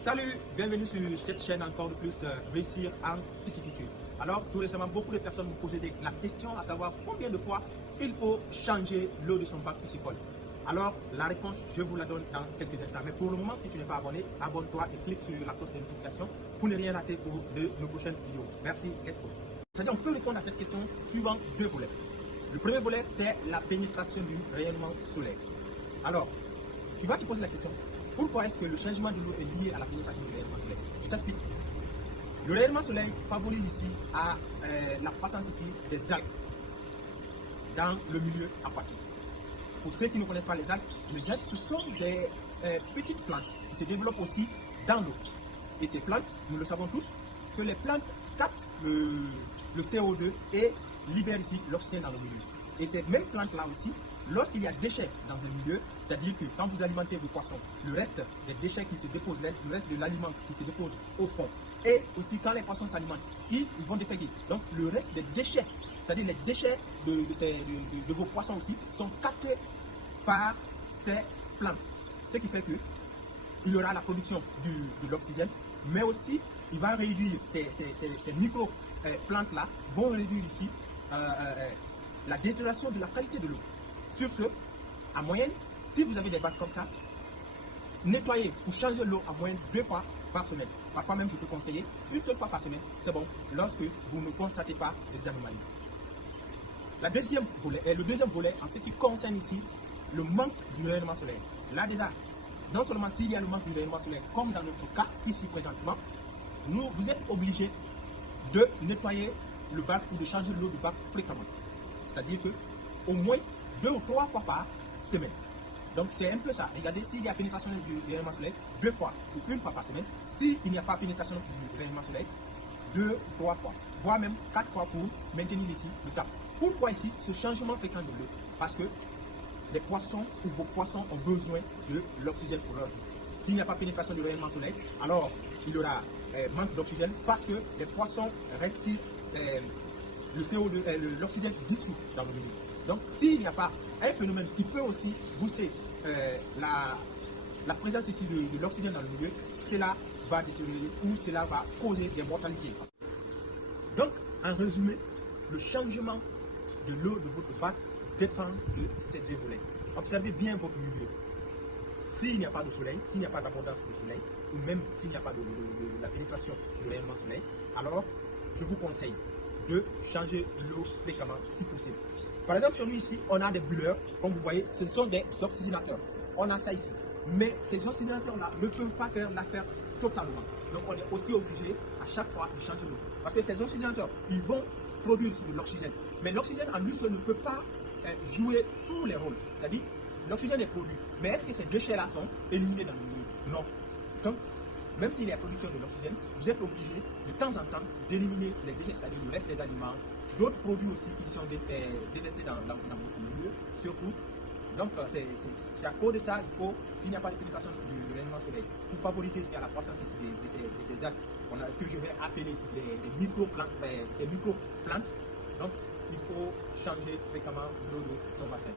Salut, bienvenue sur cette chaîne encore de plus réussir en pisciculture. Alors tout récemment, beaucoup de personnes me posaient la question à savoir combien de fois il faut changer l'eau de son bac piscicole. Alors la réponse, je vous la donne dans quelques instants. Mais pour le moment, si tu n'es pas abonné, abonne-toi et clique sur la cloche de notification pour ne rien rater pour nos prochaines vidéos. Merci, let's go. C'est-à-dire on peut répondre à cette question suivant deux volets. Le premier volet, c'est la pénétration du rayonnement solaire. Alors, tu vas te poser la question, pourquoi est-ce que le changement de l'eau est lié à la pénétration du rayonnement solaire? Je t'explique. Le rayonnement solaire favorise ici à la croissance ici des algues dans le milieu aquatique. Pour ceux qui ne connaissent pas les algues ce sont des petites plantes qui se développent aussi dans l'eau. Et ces plantes, nous le savons tous, que les plantes captent le CO2 et libèrent ici l'oxygène dans le milieu. Et ces mêmes plantes-là aussi, lorsqu'il y a déchets dans un milieu, c'est-à-dire que quand vous alimentez vos poissons, le reste des déchets qui se déposent, le reste de l'aliment qui se dépose au fond, et aussi quand les poissons s'alimentent, ils vont déféquer. Donc le reste des déchets, c'est-à-dire les déchets de vos poissons aussi, sont captés par ces plantes. Ce qui fait qu'il y aura la production de l'oxygène, mais aussi il va réduire ces micro-plantes-là, vont réduire ici la détérioration de la qualité de l'eau. Sur ce, en moyenne, si vous avez des bacs comme ça, nettoyez ou changez l'eau en moyenne 2 fois par semaine. Parfois même, je peux conseiller une seule fois par semaine, c'est bon, lorsque vous ne constatez pas des anomalies. Le deuxième volet, en ce qui concerne ici, le manque du rayonnement solaire. Là déjà, non seulement s'il y a le manque du rayonnement solaire, comme dans notre cas ici présentement, vous êtes obligé de nettoyer le bac ou de changer l'eau du bac fréquemment. C'est-à-dire que au moins 2 ou 3 fois par semaine. Donc c'est un peu ça. Regardez, s'il y a pénétration du rayonnement solaire 2 fois ou 1 fois par semaine, s'il n'y a pas pénétration du rayonnement solaire 2 ou 3 fois, voire même 4 fois pour maintenir ici le cap. Pourquoi ici ce changement fréquent de l'eau? Parce que les poissons ou vos poissons ont besoin de l'oxygène pour leur vie. S'il n'y a pas pénétration du rayonnement solaire, alors il y aura manque d'oxygène parce que les poissons respirent le CO2, l'oxygène dissous dans le milieu. Donc s'il n'y a pas un phénomène qui peut aussi booster la présence ici de l'oxygène dans le milieu, cela va détériorer ou cela va causer des mortalités. Donc en résumé, le changement de l'eau de votre bac dépend de ces deux volets. Observez bien votre milieu. S'il n'y a pas de soleil, s'il n'y a pas d'abondance de soleil, ou même s'il n'y a pas de la pénétration du rayonnement solaire, alors je vous conseille de changer l'eau fréquemment si possible. Par exemple, chez nous ici, on a des bulleurs, comme vous voyez, ce sont des oxygénateurs. On a ça ici. Mais ces oxygénateurs-là ne peuvent pas faire l'affaire totalement. Donc on est aussi obligé à chaque fois de changer l'eau. Parce que ces oxygénateurs, ils vont produire de l'oxygène. Mais l'oxygène en lui seul ne peut pas jouer tous les rôles. C'est-à-dire, l'oxygène est produit. Mais est-ce que ces déchets-là sont éliminés dans le milieu? Non. Donc, même s'il y a production de l'oxygène, vous êtes obligé de temps en temps d'éliminer les déchets, c'est-à-dire le reste des aliments, d'autres produits aussi qui sont déversés dans votre milieu, surtout. Donc, c'est à cause de ça, s'il n'y a pas de pénétration du rayonnement solaire, pour favoriser la croissance de ces algues, que je vais appeler des micro-plantes. Donc, il faut changer fréquemment l'eau de ton bassin.